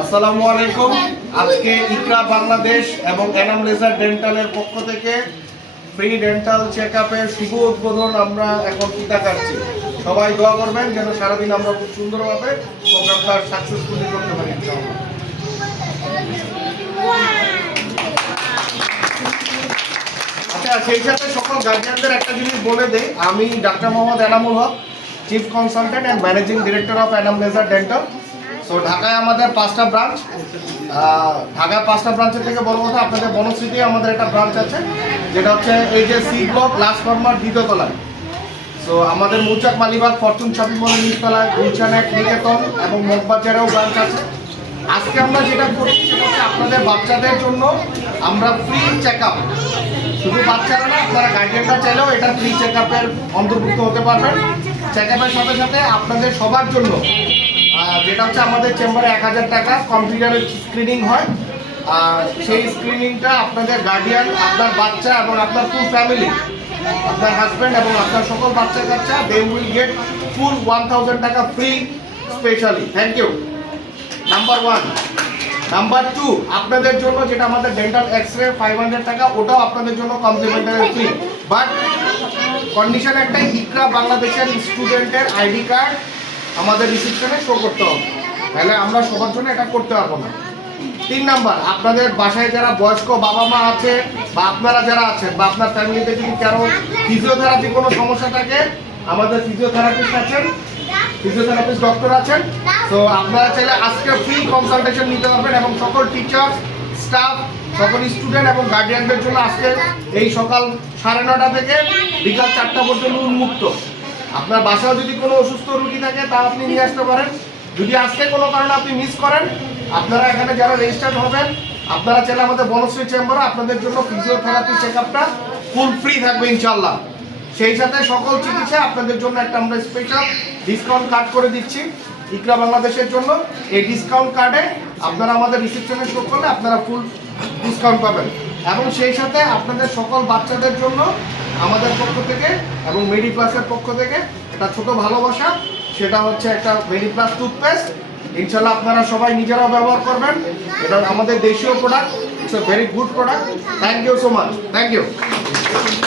আসসালামু আলাইকুম। আজকে ইকরা বাংলাদেশ এবং এনাম লেজার ডেন্টালের পক্ষ থেকে ফ্রি ডেন্টাল চেকআপের শুভ উদ্বোধন আমরা এখন টিকা কাটছি। সবাই দোয়া করবেন যেন সারাদিন আমরা খুব সুন্দরভাবে প্রোগ্রামটা সাকসেসফুলি করতে পারি। আচ্ছা, সেই সাথে সকল গার্জিয়ানদের একটা জিনিস বলে দেই, আমি ডাক্তার Mohammad Enamul Haque, chief consultant and managing director of Enam laser dental. So ঢাকায় আমাদের 5টা ব্রাঞ্চ। ঢাকায় 5টা ব্রাঞ্চের থেকে বড় কথা আপনাদের বনশ্রীতে আমাদের একটা ব্রাঞ্চ আছে, যেটা হচ্ছে এই যে সি ব্লক লাস্ট ফরমার দ্বিতীয় তলায়। সো আমাদের মৌচাক মালিবাগ ফরচুন শপিং মলের নিচতলায়, গুলশানে নিকেতন এবং মগবাজারেও ব্রাঞ্চ আছে। আজকে আমরা যেটা করছি সেটা হচ্ছে আপনাদের বাচ্চাদের জন্য আমরা ফ্রি চেক আপ, শুধু বাচ্চারা না, আপনারা গার্জিয়ানরা চাইলেও এটা ফ্রি চেক আপের অন্তর্ভুক্ত হতে পারবেন। চেক আপের সাথে সাথে আপনাদের সবার জন্য যেটা হচ্ছে আমাদের চেম্বারে 1000 টাকা কম্পিউটারের স্ক্রিনিং হয়। সেই স্ক্রিনিংটা আপনাদের গার্ডিয়ান, আপনার বাচ্চা এবং আপনার ফুল ফ্যামিলি, আপনার হাজব্যান্ড এবং আপনার সকল বাচ্চা কাচ্চা, দে উইল গেট ফুল 1000 টাকা free specially. Thank you. Number 1। Number 2, আপনাদের জন্য যেটা আমাদের ডেন্টাল এক্সরে 500 টাকা, ওটাও আপনাদের জন্য কমপ্লিমেন্টারি ফ্রি। বাট কন্ডিশন একটাই, ইকরা বাংলাদেশের স্টুডেন্টের আইডি কার্ড আমাদের রিসিপশনে শো করতে হবে, তাহলে আমরা সবার জন্য এটা করতে পারবো না। 3 নাম্বার, আপনাদের বাসায় যারা বয়স্ক বাবা মা আছে বা আপনারা যারা আছেন বা আপনার ফ্যামিলিতে যদি কারো ফিজিওথেরাপি কোনো সমস্যা থাকে, আমাদের ফিজিওথেরাপিস্ট আছেন, ফিজিওথেরাপিস্ট ডক্টর আছেন। তো আপনারা চাইলে আজকে ফ্রি কনসালটেশন নিতে পারবেন এবং সকল টিচার, স্টাফ, সকল স্টুডেন্ট এবং গার্ডিয়ানদের জন্য আজকে এই সকাল 9:30 থেকে বিকাল 4টা পর্যন্ত উন্মুক্ত। আপনার বাসায় যদি কোনো অসুস্থ রোগী থাকে তা আপনি নিয়ে আসতে পারেন। যদি আজকে কোনো কারণে আপনি মিস করেন, আপনারা এখানে যারা রেজিস্টার্ড হবেন, আপনারা চাইলে আমাদের বনশ্রী চেম্বারে আপনাদের জন্য ফিজিওথেরাপি চেকআপটা ফুল ফ্রি থাকবে ইনশাআল্লাহ। সেই সাথে সকল চিকিৎসা আপনাদের জন্য একটা আমরা স্পেশাল ডিসকাউন্ট কার্ড করে দিচ্ছি ইকরা বাংলাদেশের জন্য। এই ডিসকাউন্ট কার্ডে আপনারা আমাদের রিসিপশনে শো করলে আপনারা ফুল ডিসকাউন্ট পাবেন। এবং সেই সাথে আপনাদের সকল বাচ্চাদের জন্য আমাদের পক্ষ থেকে এবং মেডিপ্লাসের পক্ষ থেকে একটা ছোট ভালোবাসা, সেটা হচ্ছে একটা মেডিপ্লাস টুথপেস্ট। ইনশাল্লাহ আপনারা সবাই নিজেরাও ব্যবহার করবেন। এটা আমাদের দেশীয় product, it's a very good product. Thank you so much. Thank you.